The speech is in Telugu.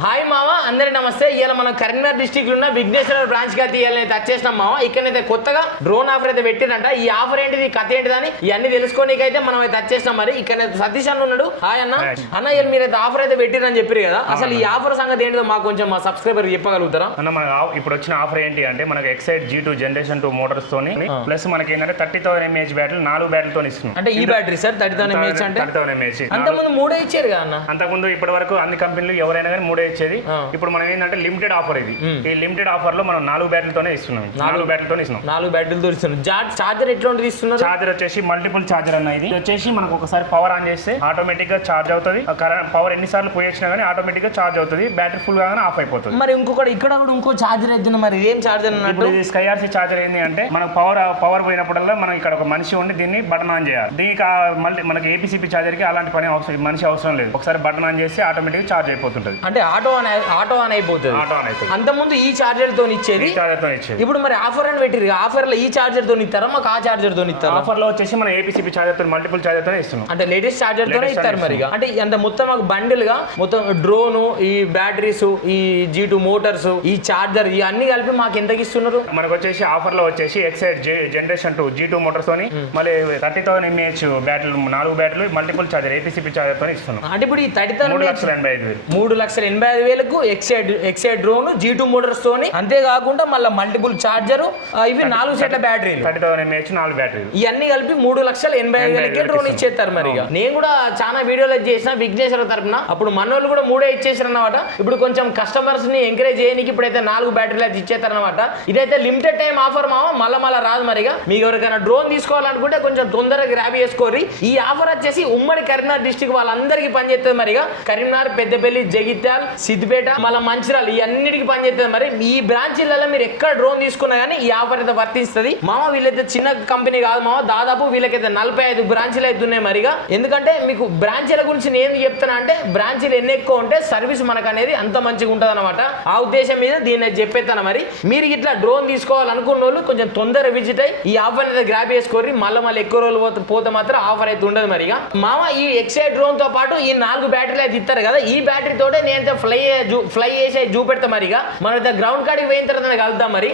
హాయ్ మామ అందరికి నమస్తే. ఇవాళ మనం కరీంనగర్ డిస్ట్రిక్ట్ లో ఉన్న విఘ్నేశ్వర బ్రాంచ్ కి అయితే ఇవాళ వచ్చేసినాం మామ. ఇక్కడైతే కొత్తగా డ్రోన్ ఆఫర్ అయితే పెట్టిరంట. ఈ ఆఫర్ ఏంటిది, కథ ఏంటిదని ఇవన్నీ తెలుసుకోనికైతే మనం అయితే వచ్చేసినాం. మరి ఇక్కడ సతీష్ అన్న ఉన్నాడు. హాయ్ అన్న. అన్న ఇవాళ మీరైతే ఆఫర్ అయితే పెట్టిరని చెప్పారు కదా, అసలు ఈ ఆఫర్ సంగతి ఏంటిదో మాకు కొంచెం మా సబ్స్క్రైబర్ చెప్పగలుగుతారా అన్న? మన ఇప్పుడు వచ్చిన ఆఫర్ ఏంటి అంటే మనకి ఎక్సైడ్ G2 జనరేషన్ 2 మోటార్స్ తోని ప్లస్ మనకి ఏంటంటే 30,000 mAh బ్యాటరీ 4 బ్యాటరీతో ఇస్తున్నాం. అంటే ఈ బ్యాటరీ సార్ 30,000 mAh అంటే 30,000 mAh. అంతకుముందు మూడే ఇచ్చారు కదా అన్న. అంతకుముందు ఇప్పటి వరకు అన్ని కంపెనీలు ఎవరైనా కానీ మూడే ఇచ్చేది. ఇప్పుడు మనం ఏంటంటే లిమిటెడ్ ఆఫర్ ఇది. ఈ లిమిటెడ్ ఆఫర్ లో మనం 4 బ్యాటరీలతోనే ఇస్తున్నాం. 4 బ్యాటరీలతో ఇస్తున్నాం. 4 బ్యాటరీలతో ఇస్తున్నాం. చార్జర్ ఎట్లాంటిది ఇస్తున్నారు? చార్జర్ వచ్చేసి మల్టిపుల్ చార్జర్ అన్న. ఇది వచ్చేసి మనకు ఒకసారి పవర్ ఆన్ చేస్తే ఆటోమేటిక్ గా చార్జ్ అవుతుంది. పవర్ ఎన్నిసార్లు పోయేసినా కానీ ఆటోమేటిక్ గా చార్జ్ అవుతుంది. బ్యాటరీ ఫుల్ గానే ఆఫ్ అయిపోతుంది. మరి ఇక్కడ కూడా ఇంకో చార్జర్ అయితే మరి ఏం చార్జర్ అన్నట్టు? ఇది SkyRC చార్జర్ ఏంటి అంటే మనకు పవర్ పోయినప్పుడల్లా మనం ఇక్కడ ఒక మనిషి ఉండి దీన్ని బటన్ ఆన్ చేయాలి. దీనికి మళ్ళీ మనకి APCP చార్జర్ కి అలాంటి పని అవసరం, మనిషి అవసరం లేదు. ఒకసారి బటన్ ఆన్ చేస్తే ఆటోమేటిక్ చార్జ్ అయిపోతుంటది. అంటే ఆటో ఆన్ అయిపోతుంది. అంత ముందు ఈ చార్జర్ తో ఇచ్చేది, ఇప్పుడు మరి ఆఫర్ అని పెట్టిరు. ఆఫర్ లో ఈ చార్జర్ తో ఇస్తారా, మాకు ఆ చార్జర్ తో ఇస్తారా? ఆఫర్ లో వచ్చేసి మన APCP చార్జర్ తో మల్టిపుల్ చార్జర్ తో ఇస్తున్నాం. అంటే లేటెస్ట్ చార్జర్ తోనే ఇస్తారు మరి. అంటే అంత మొత్తం మాకు బండిల్ గా మొత్తం డ్రోన్, ఈ బ్యాటరీస్, ఈ G2 మోటార్స్, ఈ చార్జర్, ఈ అన్ని కలిపి మాకు ఎంతకి ఇస్తున్నారు? మనకు వచ్చేసి ఆఫర్ లో వచ్చేసి ఎక్సైడ్ జనరేషన్ 2 G2 మోటార్స్ తోని మళ్ళీ 30,000 mAh బ్యాటరీలు 4 బ్యాటరీలు మల్టిపుల్ చార్జర్ APCP చార్జర్ తో ఇస్తున్నాం. అంటే ఇప్పుడు ఈ 30,000 3,85,000 ఎక్సైడ్ డ్రోన్ G2 మోటార్స్ తోని, అంతేకాకుండా మళ్ళీ మల్టిపుల్ చార్జర్, ఇవి 4 సెట్ల బ్యాటరీలు 30,000 mAh 4 బ్యాటరీలు, ఇవన్నీ కలిపి 3,85,000 డ్రోన్ ఇచ్చేస్తారు మరి. నేను కూడా చాలా వీడియోలు చేసిన విఘ్నేశ్వర తరపున, అప్పుడు మనోళ్ళు కూడా 3 ఇచ్చేసారు అన్నమాట. ఇప్పుడు కొంచెం కస్టమర్స్ ని ఎంకరేజ్ చేయడానికి ఇప్పుడైతే 4 బ్యాటరీలు అయితే ఇచ్చేస్తారు అనమాట. ఇదైతే లిమిటెడ్ టైం ఆఫర్ మామ, మళ్ళా రాదు మరిగా. మీకు ఎవరికైనా డ్రోన్ తీసుకోవాలనుకుంటే కొంచెం తొందరగా గ్రాబ్ చేసుకోరి. ఈ ఆఫర్ వచ్చేసి ఉమ్మడి కరీంనగర్ డిస్ట్రిక్ట్ వాళ్ళందరికీ పనిచేస్తుంది మరిగా. కరీంనగర్, పెద్దపల్లి, జగిత్యాల, సిద్దిపేట, మళ్ళీ మంచిర్యాల, ఈ అన్నిటికీ పనిచేస్తుంది మరి. ఈ బ్రాంచీలలో మీరు ఎక్కడ డ్రోన్ తీసుకున్నా కానీ ఈ ఆఫర్ అయితే వర్తిస్తుంది మామ. వీళ్ళైతే చిన్న కంపెనీ కాదు మామ, దాదాపు వీళ్ళకైతే 45 బ్రాంచీలు అయితే ఉన్నాయి మరిగా. ఎందుకంటే మీకు బ్రాంచీల గురించి నేను చెప్తున్నా అంటే, బ్రాంచీలు ఎన్ని ఎక్కువ ఉంటే సర్వీస్ మనకు అనేది అంత మంచిగా ఉంటుంది అనమాట. ఆ ఉద్దేశం మీద దీన్ని చెప్పేస్తాను మరి. మీరు ఇట్లా డ్రోన్ తీసుకోవాలనుకున్న వాళ్ళు కొంచెం తొందర విజిట్ అయ్యి ఈ ఆఫర్ అయితే గ్రాబ్ చేసుకోరి. మళ్ళీ ఎక్కువ రోజులు పోతే మాత్రం ఆఫర్ అయితే ఉండదు మరిగా మామ. ఈ ఎక్సైడ్ డ్రోన్ తో పాటు ఈ 4 బ్యాటరీలు అయితే ఇస్తారు కదా, ఈ బ్యాటరీ తోటే నేను ఫ్లై చేసి చూపెడతా మరిగా. మన గ్రౌండ్ కాడికి పోయిన తర్వాత కలుద్దాం మరి.